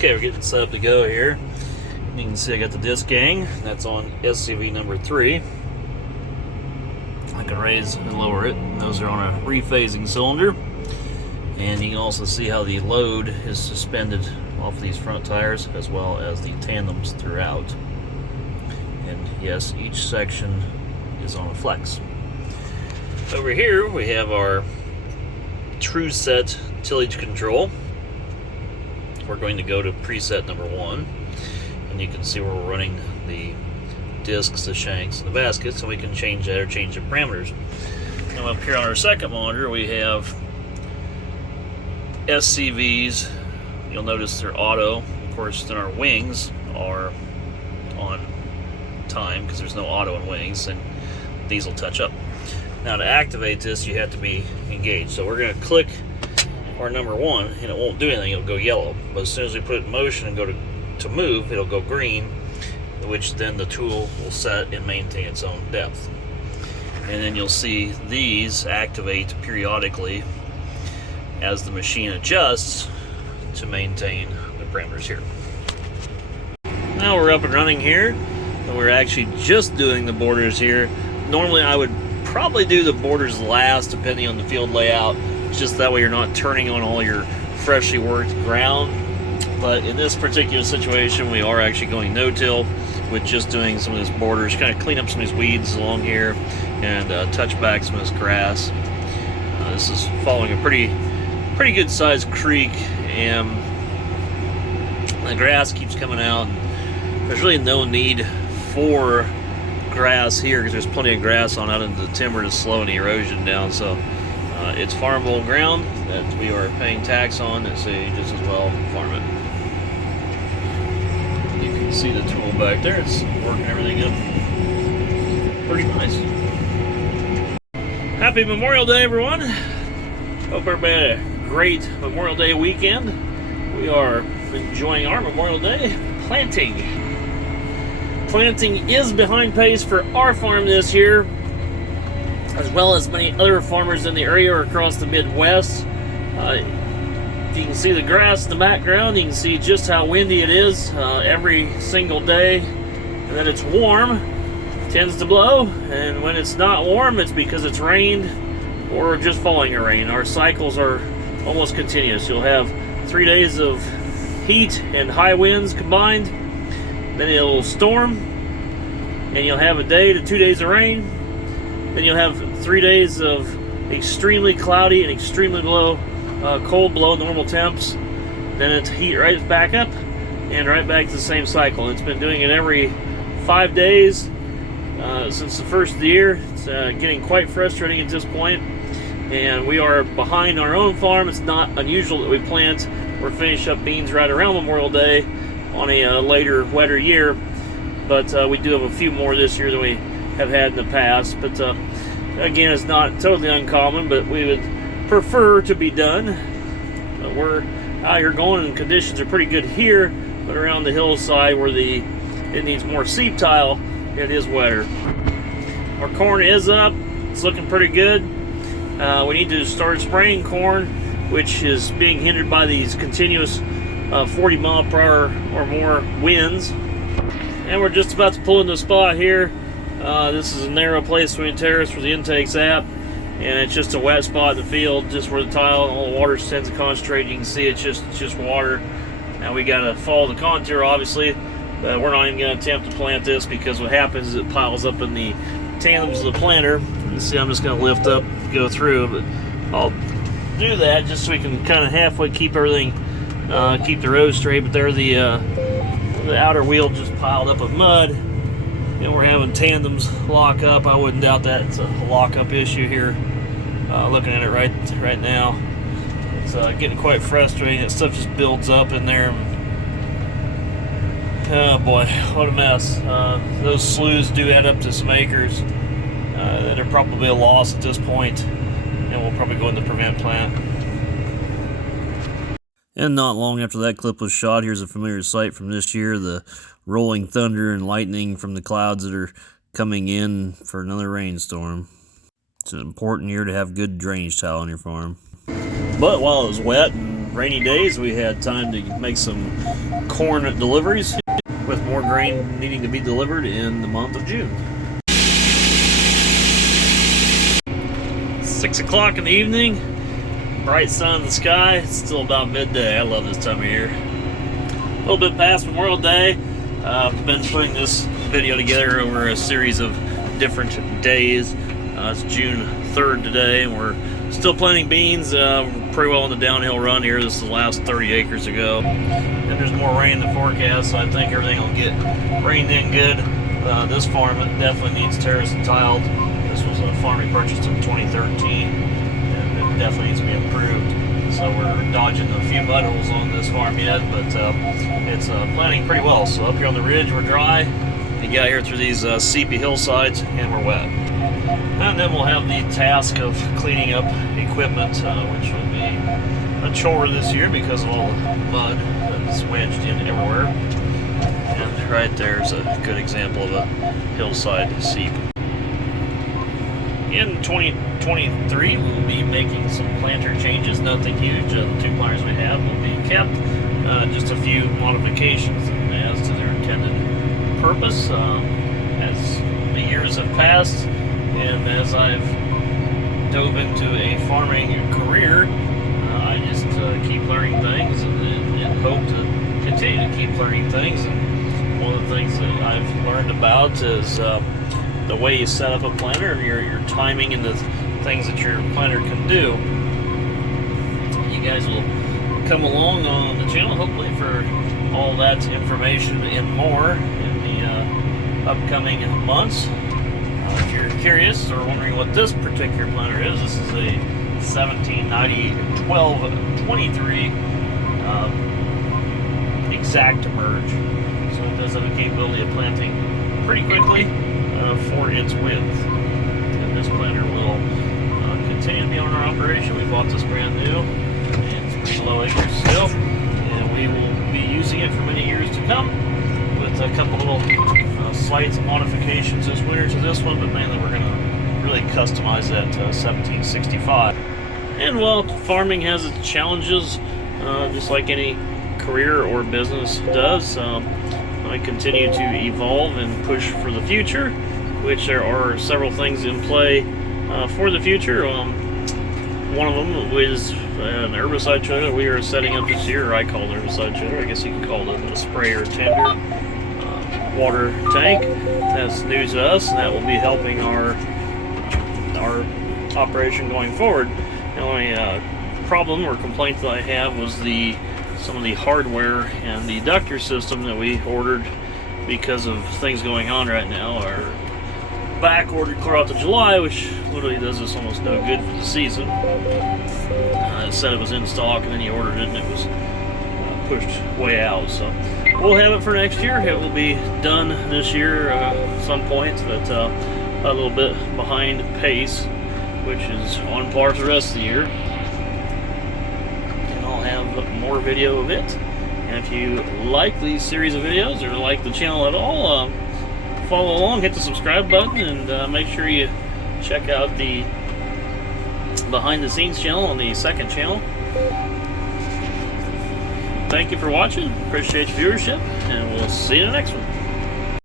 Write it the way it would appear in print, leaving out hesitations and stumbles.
Okay, we're getting set up to go here. You can see I got the disc gang. That's on SCV number 3. I can raise and lower it. Those are on a rephasing cylinder. And you can also see how the load is suspended off of these front tires as well as the tandems throughout. And yes, each section is on a flex. Over here we have our true set tillage control. We're going to go to preset number 1, and you can see where we're running the discs, the shanks, and the baskets, so we can change that or change the parameters. Now up here on our second monitor we have SCVs. You'll notice they're auto. Of course, then our wings are on time because there's no auto in wings, and these will touch up. Now to activate this, you have to be engaged. So we're going to click our number 1, and it won't do anything. It'll go yellow. But as soon as we put it in motion and go to move, it'll go green, which then the tool will set and maintain its own depth. And then you'll see these activate periodically as the machine adjusts to maintain the parameters here. Now we're up and running here, and we're actually just doing the borders here. Normally I would probably do the borders last depending on the field layout, just that way you're not turning on all your freshly worked ground. But in this particular situation we are actually going no-till with just doing some of these borders, kind of clean up some of these weeds along here and touch back some of this grass. This is following a pretty good sized creek, and the grass keeps coming out. There's really no need for grass here because there's plenty of grass on out into the timber to slow any erosion down. So it's farmable ground that we are paying tax on, and so you just as well farm it. You can see the tool back there. It's working everything up pretty nice. Happy Memorial Day, everyone. Hope everybody had a great Memorial Day weekend. We are enjoying our Memorial Day planting. Planting is behind pace for our farm this year, as well as many other farmers in the area or across the Midwest. You can see the grass in the background. You can see just how windy it is every single day, and that it's warm. It tends to blow, and when it's not warm, it's because it's rained or just falling a rain. Our cycles are almost continuous. You'll have 3 days of heat and high winds combined, then it'll storm, and you'll have a day to 2 days of rain. Then you'll have 3 days of extremely cloudy and extremely cold below normal temps. Then it's heat right back up and right back to the same cycle. It's been doing it every 5 days since the first of the year. It's getting quite frustrating at this point, and we are behind our own farm. It's not unusual that we plant or finish up beans right around Memorial Day on a later, wetter year, but we do have a few more this year than we have had in the past. But again, it's not totally uncommon, but we would prefer to be done. We're out here going, and conditions are pretty good here, but around the hillside where it needs more seep tile, it is wetter. Our corn is up. It's looking pretty good. We need to start spraying corn, which is being hindered by these continuous 40 mile per hour or more winds. And we're just about to pull in the spot here. This is a narrow place between terrace where the intake's at, and it's just a wet spot in the field, just where the tile and all the water tends to concentrate. You can see it's just water. Now we got to follow the contour, obviously, but we're not even going to attempt to plant this because what happens is it piles up in the tandems of the planter. You see, I'm just going to lift up, go through, but I'll do that just so we can kind of halfway keep everything, keep the road straight. But there, the outer wheel just piled up with mud, and we're having tandems lock up. I wouldn't doubt that it's a lock-up issue here. Looking at it right now, it's getting quite frustrating. That stuff just builds up in there. Oh boy, what a mess. Those sloughs do add up to some acres that are probably a loss at this point, and we'll probably go into the prevent plant. And not long after that clip was shot, here's a familiar sight from this year, the rolling thunder and lightning from the clouds that are coming in for another rainstorm. It's an important year to have good drainage tile on your farm. But while it was wet and rainy days, we had time to make some corn deliveries, with more grain needing to be delivered in the month of June. 6 o'clock in the evening, bright sun in the sky. It's still about midday. I love this time of year. A little bit past Memorial Day. I've been putting this video together over a series of different days. It's June 3rd today, and we're still planting beans. We're pretty well on the downhill run here. This is the last 30 acres to go. And there's more rain in the forecast, so I think everything will get rained in good. This farm definitely needs terraced and tiled. This was a farm we purchased in 2013, and it definitely needs to be improved. So we're dodging a few mud holes on this farm yet, but it's planting pretty well. So up here on the ridge, we're dry. You get out here through these seepy hillsides, and we're wet. And then we'll have the task of cleaning up equipment, which will be a chore this year because of all the mud that's wedged in everywhere. And right there's a good example of a hillside seep. In 2023, we'll be making some planter changes, nothing huge. The 2 planters we have will be kept, just a few modifications as to their intended purpose. As the years have passed, and as I've dove into a farming career, I just keep learning things and hope to continue to keep learning things. And one of the things that I've learned about is the way you set up a planter, and your timing, and the things that your planter can do. You guys will come along on the channel, hopefully, for all that information and more in the upcoming months. If you're curious or wondering what this particular planter is, this is a 1790-12-23 exact emerge. So it does have a capability of planting pretty quickly for its width. And this planter will continue to be on our operation. We bought this brand new. It's pretty low acres still, and we will be using it for many years to come, with a couple little slight modifications this winter to this one, but mainly we're going to really customize that 1765. And while farming has its challenges, just like any career or business does, I continue to evolve and push for the future, which there are several things in play for the future. One of them is an herbicide trailer we are setting up this year. I call it an herbicide trailer. I guess you can call it a sprayer tender. Water tank. That's new to us, and that will be helping our operation going forward. The only problem or complaint that I have was some of the hardware and the ductor system that we ordered because of things going on right now are back ordered clear out to July, which literally does us almost no good for the season. It said it was in stock, and then you ordered it and it was pushed way out. So we'll have it for next year. It will be done this year at some point, but a little bit behind pace, which is on par for the rest of the year. And I'll have more video of it. And if you like these series of videos or like the channel at all, follow along, hit the subscribe button, and make sure you check out the behind the scenes channel on the second channel. Thank you for watching. Appreciate your viewership, and we'll see you in the next one.